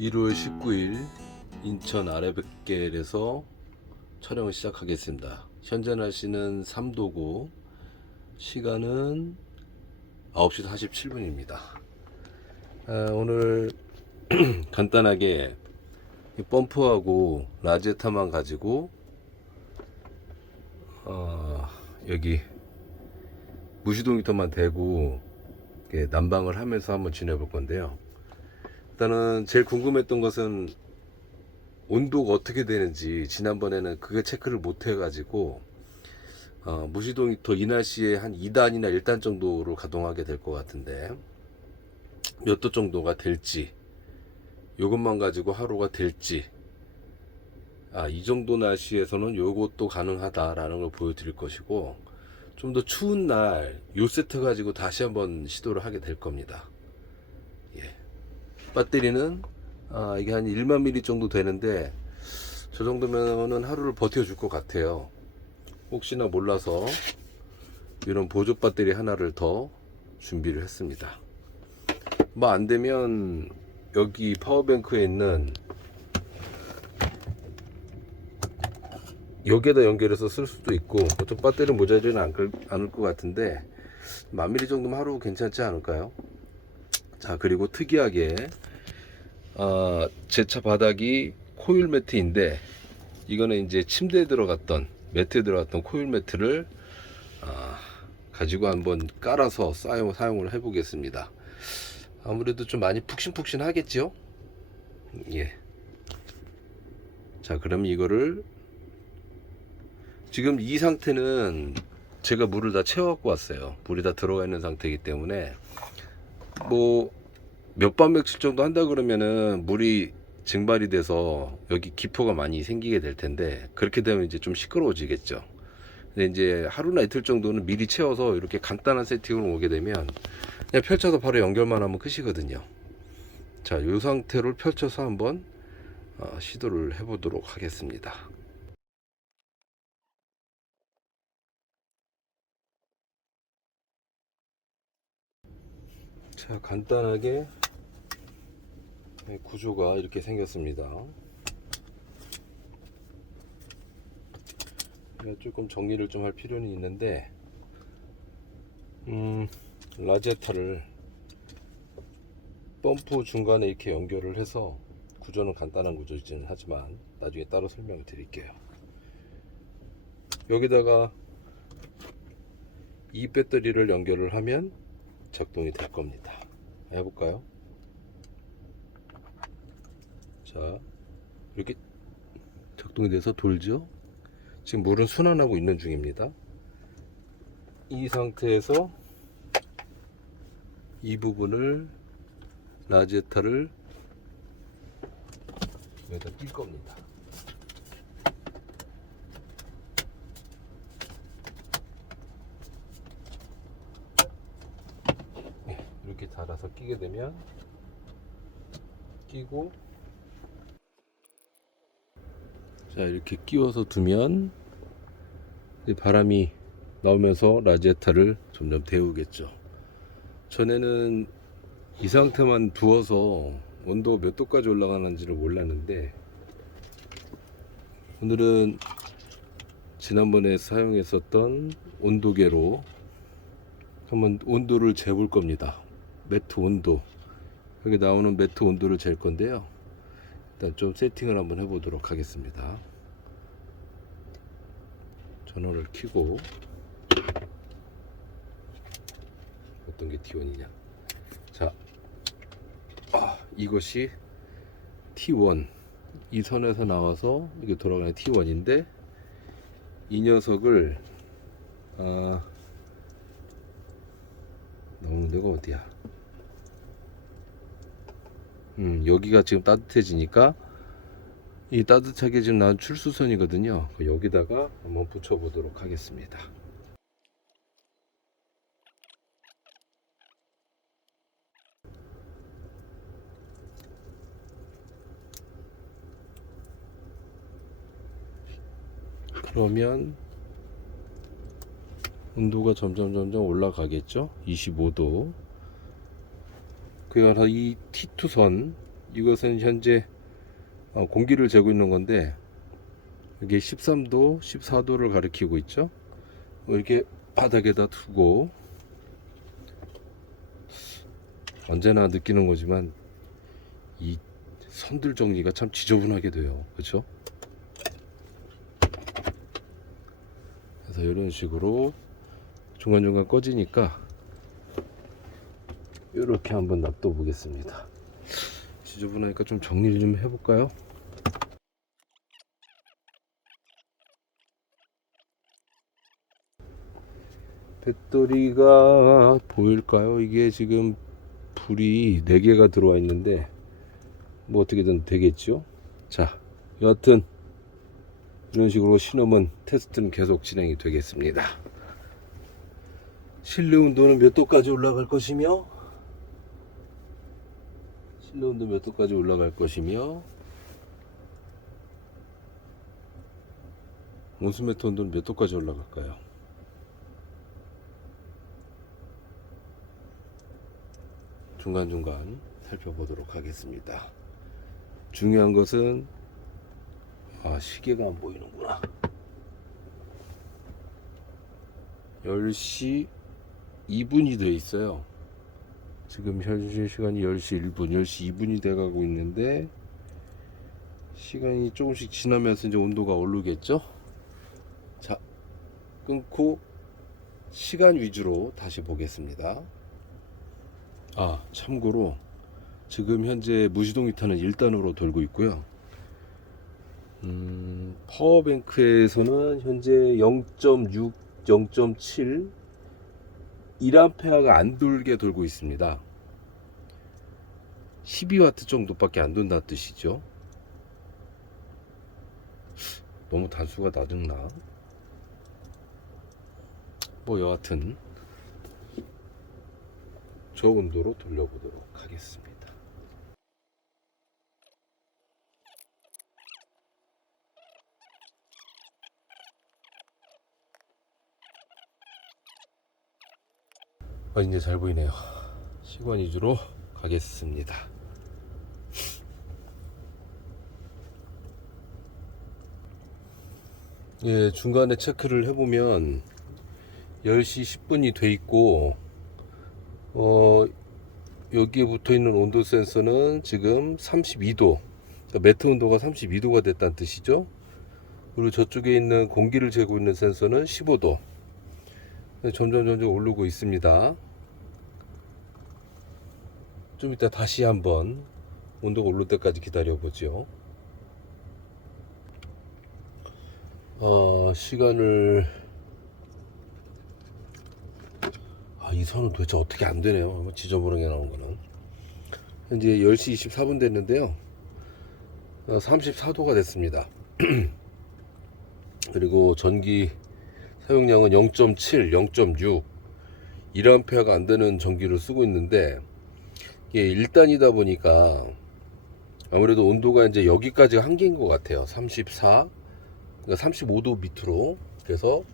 1월 19일 인천 아래백길에서 촬영을 시작하겠습니다. 현재 날씨는 3도고 시간은 9시 47분입니다. 아, 오늘 간단하게 이 펌프하고 라제타만 가지고 어, 여기 무시동 히터만 대고 난방을 하면서 한번 지내볼 건데요. 일단은 제일 궁금했던 것은 온도가 어떻게 되는지 지난번에는 그게 체크를 못 해가지고 어, 무시동 히터 이 날씨에 한 2단이나 1단 정도로 가동하게 될 것 같은데 몇 도 정도가 될지 요것만 가지고 하루가 될지 아, 이 정도 날씨에서는 요것도 가능하다라는 걸 보여드릴 것이고 좀 더 추운 날 요 세트 가지고 다시 한번 시도를 하게 될 겁니다. 예. 배터리는 아, 이게 한 1만 미리 정도 되는데 저 정도면은 하루를 버텨줄 것 같아요. 혹시나 몰라서 이런 보조 배터리 하나를 더 준비를 했습니다. 뭐 안 되면 여기 파워뱅크에 있는 여기에다 연결해서 쓸 수도 있고 보통 배터리 모자리는 않을 것 같은데 만 미리 정도면 하루 괜찮지 않을까요? 자 그리고 특이하게 아, 제차 바닥이 코일 매트인데 이거는 이제 침대에 들어갔던 매트에 들어갔던 코일 매트를 아, 가지고 한번 깔아서 사용, 사용을 해 보겠습니다. 아무래도 좀 많이 푹신푹신 하겠죠? 예. 자, 그럼 이거를 지금 이 상태는 제가 물을 다 채워 갖고 왔어요. 물이 다 들어가 있는 상태이기 때문에 뭐 몇번 며칠 정도 한다 그러면은 물이 증발이 돼서 여기 기포가 많이 생기게 될 텐데 그렇게 되면 이제 좀 시끄러워지겠죠. 근데 이제 하루나 이틀 정도는 미리 채워서 이렇게 간단한 세팅으로 오게 되면 그냥 펼쳐서 바로 연결만 하면 끝이거든요. 자, 이 상태로 펼쳐서 한번 어, 시도를 해보도록 하겠습니다. 자, 간단하게 네, 구조가 이렇게 생겼습니다. 조금 정리를 좀 할 필요는 있는데, 음, 라제타를 펌프 중간에 이렇게 연결을 해서 구조는 간단한 구조이지는 하지만 나중에 따로 설명을 드릴게요. 여기다가 이 배터리를 연결을 하면 작동이 될 겁니다. 해볼까요? 자, 이렇게 작동이 돼서 돌죠? 지금 물은 순환하고 있는 중입니다. 이 상태에서 이 부분을 라제타를 여기다 낄 겁니다. 네, 이렇게 달아서 끼게 되면 끼고 자 이렇게 끼워서 두면 이 바람이 나오면서 라지에타를 점점 데우겠죠 전에는 이 상태만 두어서 온도 몇 도까지 올라가는지를 몰랐는데 오늘은 지난번에 사용했었던 온도계로 한번 온도를 재볼 겁니다. 매트 온도. 여기 나오는 매트 온도를 잴 건데요. 일단 좀 세팅을 한번 해보도록 하겠습니다. 전원을 켜고 어떤 게 T1이냐. 자, 아, 이것이 T1. 이 선에서 나와서 이게 돌아가는 T1인데 이 녀석을 아, 나오는 데가 어디야? 음, 여기가 지금 따뜻해지니까 이 따뜻하게 지금 나온 출수선이거든요. 그 여기다가 한번 붙여보도록 하겠습니다. 그러면 온도가 점점 점점 올라가겠죠 25도 그래서 이 T2선 이것은 현재 어, 공기를 재고 있는 건데 이게 13도, 14도를 가리키고 있죠. 뭐 이렇게 바닥에다 두고 언제나 느끼는 거지만 이 선들 정리가 참 지저분하게 돼요. 그렇죠? 그래서 이런 식으로 중간중간 꺼지니까 이렇게 한번 놔둬 보겠습니다. 지저분하니까 좀 정리를 좀 해볼까요? 배터리가 보일까요? 이게 지금 불이 4개가 들어와 있는데 뭐 어떻게든 되겠죠? 자, 여하튼 이런 식으로 신음은 테스트는 계속 진행이 되겠습니다. 실내 온도는 몇 도까지 올라갈 것이며 실내 온도 몇 도까지 올라갈 것이며 온수매트 온도는 몇 도까지 올라갈까요? 중간중간 살펴보도록 하겠습니다. 중요한 것은 아 시계가 안 보이는구나 10시 2분이 돼 있어요 지금 현재 시간이 10시 1분 10시 2분이 돼 가고 있는데 시간이 조금씩 지나면서 이제 온도가 오르겠죠? 자 끊고 시간 위주로 다시 보겠습니다. 아 참고로 지금 현재 무시동 히터는 1단으로 돌고 있고요. 음, 파워뱅크에서는 현재 0.6, 0.7 1A가 안 돌게 돌고 있습니다. 12W 정도밖에 안 돈다는 뜻이죠. 너무 단수가 낮은나? 뭐 여하튼 저 온도로 돌려보도록 하겠습니다. 아, 이제 잘 보이네요. 시간 위주로 가겠습니다. 예, 중간에 체크를 해보면 10시 10분이 돼 있고, 어, 여기에 붙어 있는 온도 센서는 지금 32도, 그러니까 매트 온도가 32도가 됐다는 뜻이죠. 그리고 저쪽에 있는 공기를 재고 있는 센서는 15도. 네, 점점 점점 오르고 있습니다. 좀 이따 다시 한번 온도가 오를 때까지 기다려 보죠. 어, 시간을 아, 이 선은 도대체 어떻게 안 되네요. 지저분하게 나온 거는. 현재 10시 24분 됐는데요. 어, 34도가 됐습니다. 그리고 전기 사용량은 0.7, 0.6 1A가 안 되는 전기를 쓰고 있는데 이게 1단이다 보니까 아무래도 온도가 이제 여기까지 한계인 것 같아요. 34, 그러니까 35도 밑으로 그래서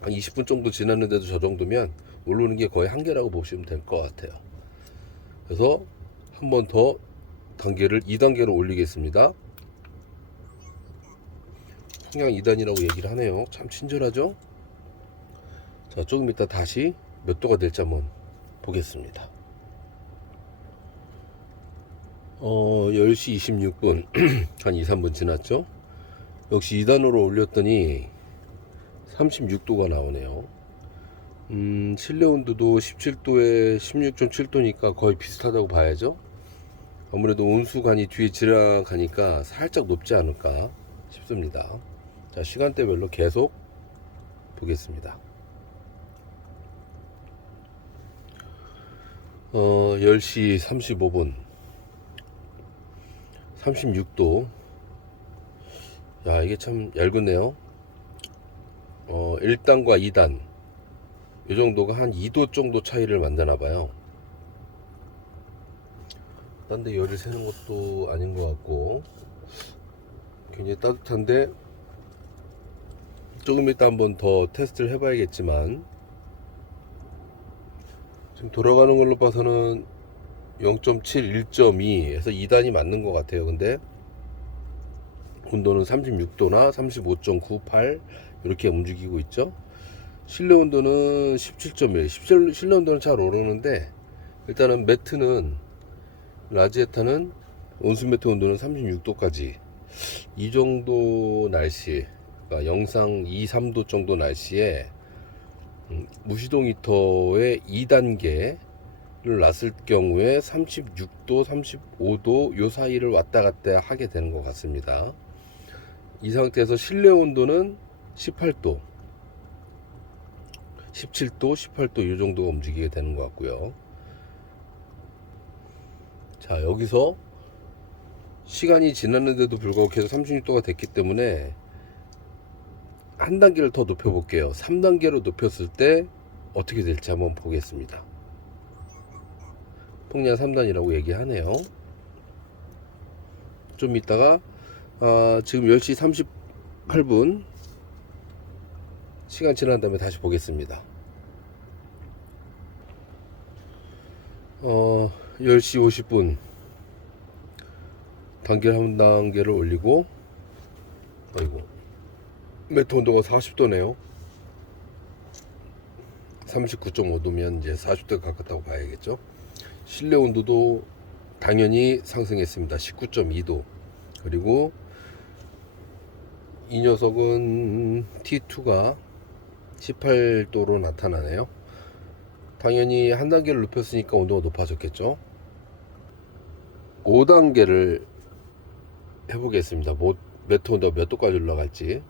한 20분 정도 지났는데도 저 정도면 오르는 게 거의 한계라고 보시면 될 것 같아요. 그래서 한 번 더 단계를 2단계로 올리겠습니다. 평양 2단이라고 얘기를 하네요. 참 친절하죠? 자, 조금 이따 다시 몇 도가 될지 한번 보겠습니다. 어, 10시 26분, 한 2, 3분 지났죠? 역시 2단으로 올렸더니 36도가 나오네요. 음, 실내 온도도 17도에 16.7도니까 거의 비슷하다고 봐야죠? 아무래도 온수관이 뒤에 지나가니까 살짝 높지 않을까 싶습니다. 자, 시간대별로 계속 보겠습니다. 어, 10시 35분. 36도. 야, 이게 참 얇으네요. 어, 1단과 2단. 이 정도가 한 2도 정도 차이를 만드나 봐요. 딴 데 열을 새는 것도 아닌 것 같고. 굉장히 따뜻한데 조금 이따 한번 더 테스트를 해봐야겠지만 지금 돌아가는 걸로 봐서는 0.7, 1.2에서 2단이 맞는 것 같아요. 근데 온도는 36도나 35.98 이렇게 움직이고 있죠. 실내 온도는 17.1. 실내- 온도는 잘 오르는데 일단은 매트는 라지에타는 온수 매트 온도는 36도까지 이 정도 날씨 그러니까 영상 2, 3도 정도 날씨에 음, 무시동 히터의 2단계를 놨을 경우에 36도, 35도 요 사이를 왔다 갔다 하게 되는 것 같습니다. 이 상태에서 실내 온도는 18도, 17도, 18도 이 정도가 움직이게 되는 것 같고요. 자, 여기서 시간이 지났는데도 불구하고 계속 36도가 됐기 때문에 한 단계를 더 높여 볼게요. 3단계로 높였을 때 어떻게 될지 한번 보겠습니다. 폭량 3단이라고 얘기하네요. 좀 이따가 아, 지금 10시 38분 시간 지난 다음에 다시 보겠습니다. 어, 10시 50분 단계를 한 단계를 올리고 아이고 매트 온도가 40도네요. 39.5도면 이제 40도 가깝다고 봐야겠죠. 실내 온도도 당연히 상승했습니다. 19.2도. 그리고 이 녀석은 T2가 18도로 나타나네요. 당연히 한 단계를 높였으니까 온도가 높아졌겠죠. 5단계를 해보겠습니다. 뭐, 매트 온도가 몇 도까지 올라갈지.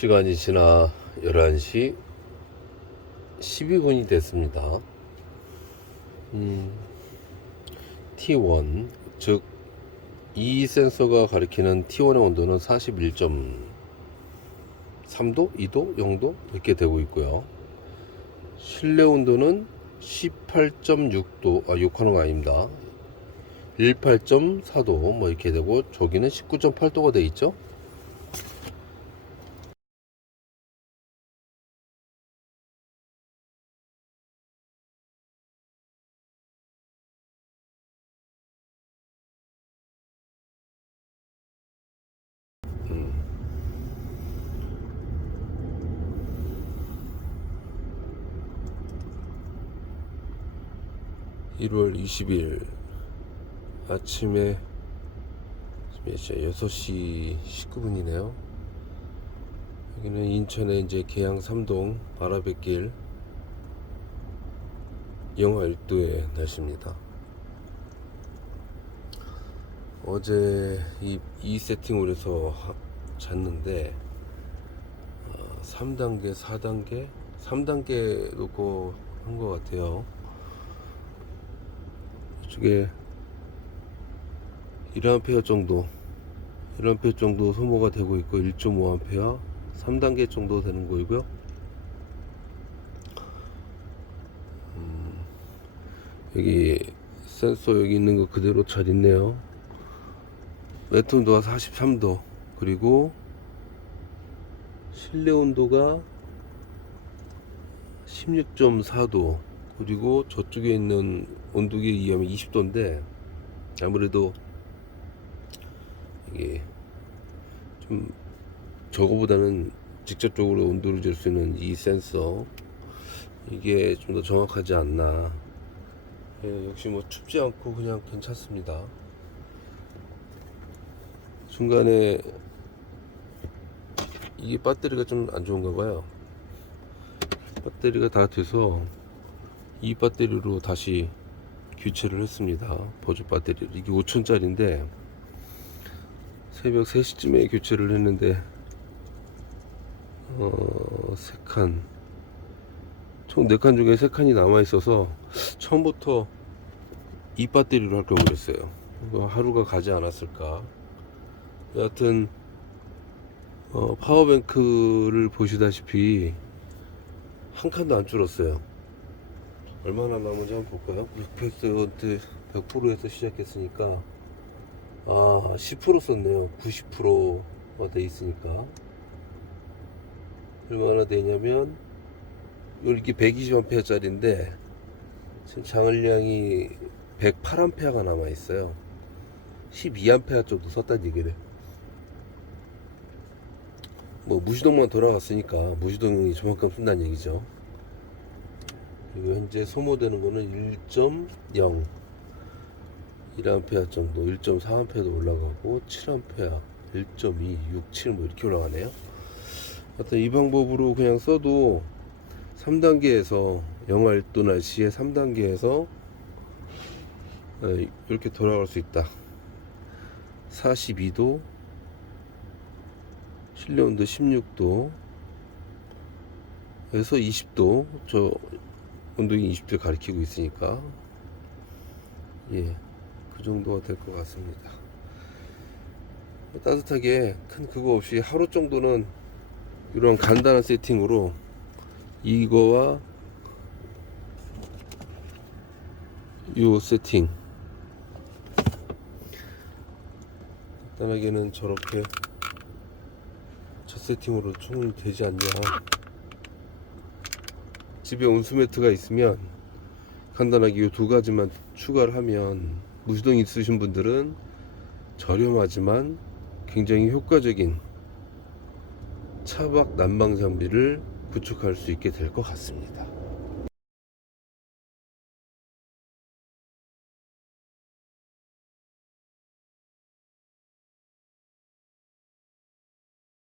시간이 지나 11시 12분이 됐습니다. 음, T1, 즉, 이 센서가 가리키는 T1의 온도는 41.3도, 2도, 0도 이렇게 되고 있고요. 실내 온도는 18.6도, 아, 욕하는 거 아닙니다. 18.4도 뭐 이렇게 되고 저기는 19.8도가 돼 있죠. 1월 20일 아침에 몇 시야? 6시 19분이네요. 여기는 인천의 이제 계양 3동 아라뱃길 영하 1도의 날씨입니다. 어제 이, 이 세팅을 해서 하- 잤는데 어, 3단계, 4단계, 3단계 놓고 한 것 같아요. 이쪽에 1A 정도 1A 정도 소모가 되고 있고 1.5A 3단계 정도 되는 거이고요. 음, 여기 센서 여기 있는 거 그대로 잘 있네요. 온도가 43도 그리고 실내 온도가 16.4도 그리고 저쪽에 있는 온도계에 의하면 20도인데 아무래도 이게 좀 저거보다는 직접적으로 온도를 잴 수 있는 이 센서 이게 좀 더 정확하지 않나. 예, 역시 뭐 춥지 않고 그냥 괜찮습니다. 중간에 이게 배터리가 좀 안 좋은가 봐요. 배터리가 다 돼서 이 배터리로 다시 교체를 했습니다. 보조 배터리를. 이게 5천짜리인데 새벽 3시쯤에 교체를 했는데 어, 3칸 총 4칸 중에 3칸이 남아 있어서 처음부터 이 배터리로 할 걸 그랬어요. 하루가 가지 않았을까. 여하튼 어, 파워뱅크를 보시다시피 한 칸도 안 줄었어요. 얼마나 남은지 한번 볼까요? 100%, 100%에서 시작했으니까 아, 10% 썼네요. 90%가 돼 있으니까 얼마나 되냐면 이렇게 120A짜리인데 지금 장을량이 108A가 남아 있어요. 12A 정도 썼다는 얘기래. 뭐 무시동만 돌아갔으니까 무시동이 저만큼 쓴다는 얘기죠. 현재 소모되는 거는 1.0 1A 정도, 1.4A도 올라가고 7A, 1.2, 6, 7뭐 이렇게 올라가네요. 하여튼 이 방법으로 그냥 써도 3단계에서 영하 1도 날씨에 3단계에서 이렇게 돌아갈 수 있다. 42도, 실내 온도 16도, 에서 20도, 저 온도계 20도 가리키고 있으니까, 예, 그 정도가 될 것 같습니다. 따뜻하게 큰 그거 없이 하루 정도는 이런 간단한 세팅으로 이거와 요 세팅. 간단하게는 저렇게 첫 세팅으로 충분히 되지 않냐 집에 온수 매트가 있으면 간단하게 이 두 가지만 추가를 하면 무시동 있으신 분들은 저렴하지만 굉장히 효과적인 차박 난방 장비를 구축할 수 있게 될 것 같습니다.